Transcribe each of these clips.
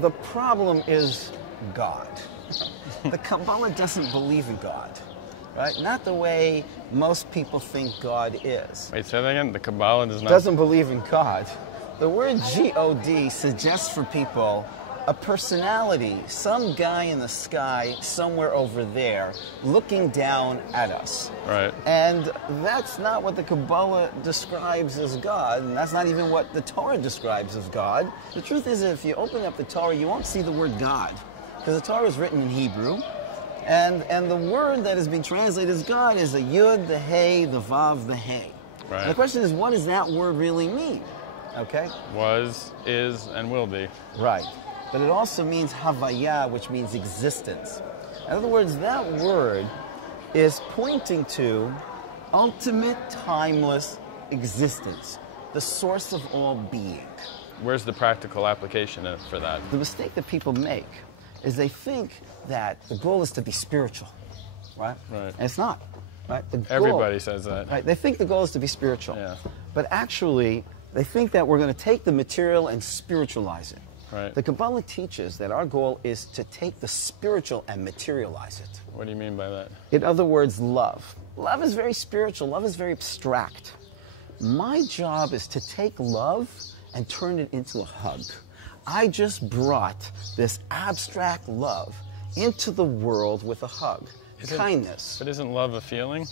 The problem is God. The Kabbalah doesn't believe in God, right? Not the way most people think God is. Wait, say that again? The Kabbalah Doesn't believe in God. The word G-O-D suggests for people a personality, some guy in the sky somewhere over there looking down at us. Right. And that's not what the Kabbalah describes as God, and that's not even what the Torah describes as God. The truth is, if you open up the Torah, you won't see the word God, because the Torah is written in Hebrew, and the word that has been translated as God is the Yud, the Hey, the Vav, the Hey. Right. And the question is, what does that word really mean? Okay? Was, is, and will be. Right. But it also means Havaya, which means existence. In other words, that word is pointing to ultimate timeless existence, the source of all being. Where's the practical application for that? The mistake that people make is they think that the goal is to be spiritual, right? Right. And it's not, right? Everybody says that. Right. They think the goal is to be spiritual. Yeah. But actually, they think that we're going to take the material and spiritualize it. Right. The Kabbalah teaches that our goal is to take the spiritual and materialize it. What do you mean by that? In other words, love. Love is very spiritual. Love is very abstract. My job is to take love and turn it into a hug. I just brought this abstract love into the world with a hug. Kindness. But isn't love a feeling?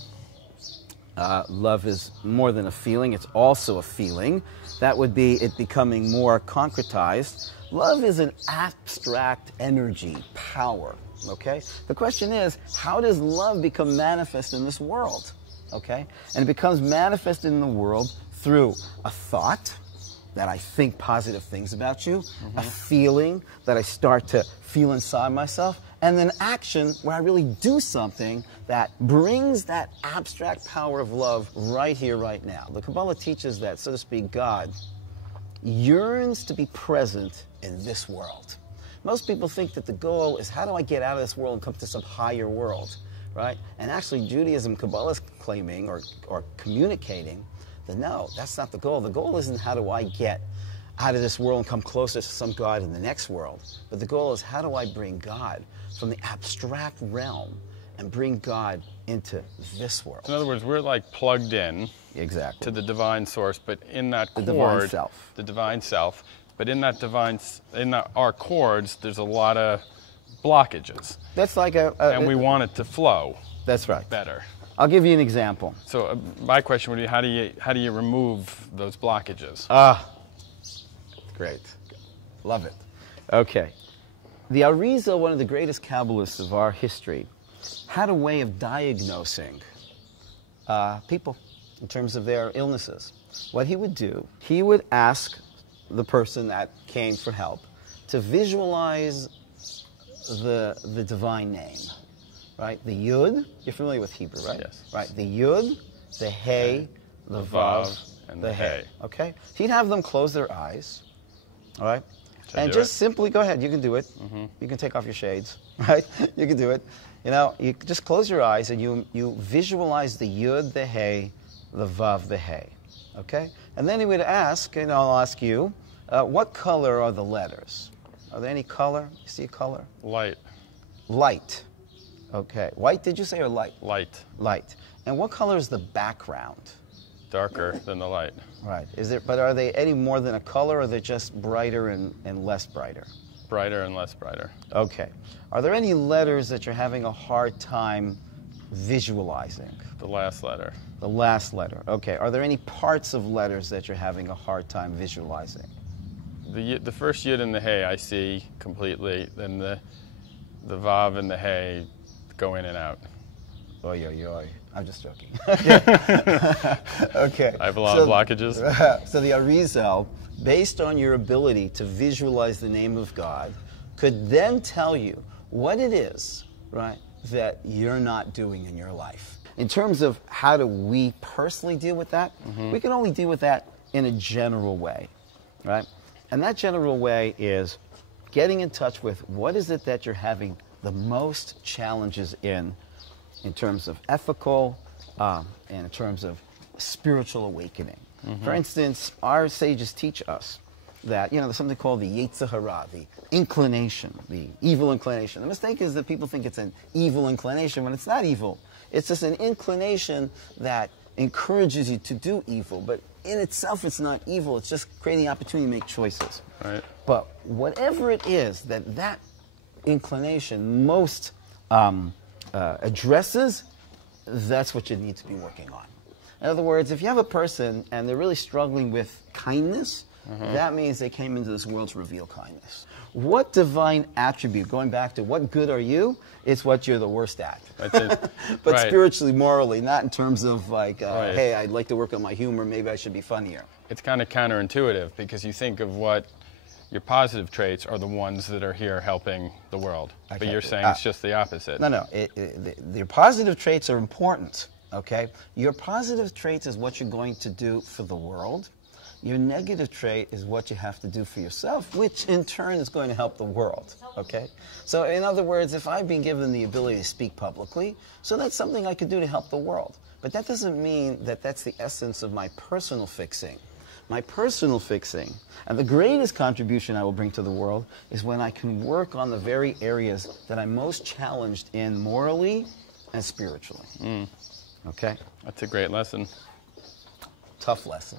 Love is more than a feeling. It's also a feeling. That would be it becoming more concretized. Love is an abstract energy, power, okay? The question is, how does love become manifest in this world, okay? And it becomes manifest in the world through a thought, that I think positive things about you, a feeling that I start to feel inside myself, and then action where I really do something that brings that abstract power of love right here, right now. The Kabbalah teaches that, so to speak, God yearns to be present in this world. Most people think that the goal is, how do I get out of this world and come to some higher world, right? And actually Judaism, Kabbalah is claiming or communicating that no, that's not the goal. The goal isn't how do I get out of this world and come closer to some God in the next world. But the goal is, how do I bring God from the abstract realm and bring God into this world? In other words, we're like plugged in Exactly. to the divine source, but in that cord, The divine self. The divine self, but in that our cords, there's a lot of blockages. That's like and we want it to flow. That's right. Better. I'll give you an example. So my question would be, how do you remove those blockages? Great. Love it. Okay. The Arizal, one of the greatest Kabbalists of our history, had a way of diagnosing people in terms of their illnesses. What he would do, he would ask the person that came for help to visualize the divine name, right? The Yud, you're familiar with Hebrew, right? Yes. Right, the Yud, the Hey, the Vav, and the Hey. Okay? He'd have them close their eyes, all right? Should I And do just it? simply, go ahead, you can do it. You can take off your shades, right? You can do it. You know, you just close your eyes and you visualize the Yud, the Hey, the Vav, the Hey, okay? And then he would ask, and I'll ask you, what color are the letters? Are there any color? You see a color? Light. Light. Okay. White, did you say, or light? Light. Light. And what color is the background? Darker than the light. Right. But are they any more than a color, or they're just brighter and less brighter? Brighter and less brighter. Okay. Are there any letters that you're having a hard time visualizing? The last letter. The last letter. Okay. Are there any parts of letters that you're having a hard time visualizing? The first Yud and the Hey I see completely. Then the Vav and the Hey go in and out. Oy, oy, oy. I'm just joking. Okay. I have a lot of blockages. So the Arizal, based on your ability to visualize the name of God, could then tell you what it is, right, that you're not doing in your life. In terms of how do we personally deal with that, we can only deal with that in a general way, right? And that general way is getting in touch with what is it that you're having the most challenges in terms of ethical and in terms of spiritual awakening. For instance, our sages teach us that, you know, there's something called the Yetzer Hara, the inclination, the evil inclination. The mistake is that people think it's an evil inclination when it's not evil. It's just an inclination that encourages you to do evil, but in itself it's not evil. It's just creating the opportunity to make choices. Right. But whatever it is that inclination most addresses, that's what you need to be working on. In other words, if you have a person and they're really struggling with kindness, that means they came into this world to reveal kindness. What divine attribute, going back to what good are you, it's what you're the worst at. But right. Spiritually, morally, not in terms of like, hey, I'd like to work on my humor, maybe I should be funnier. It's kind of counterintuitive because you think of what your positive traits are the ones that are here helping the world. But you're saying it's just the opposite. No. Your positive traits are important, okay? Your positive traits is what you're going to do for the world. Your negative trait is what you have to do for yourself, which in turn is going to help the world, okay? So in other words, if I've been given the ability to speak publicly, so that's something I could do to help the world. But that doesn't mean that that's the essence of my personal fixing. My personal fixing, and the greatest contribution I will bring to the world, is when I can work on the very areas that I'm most challenged in morally and spiritually. Okay? That's a great lesson. Tough lesson.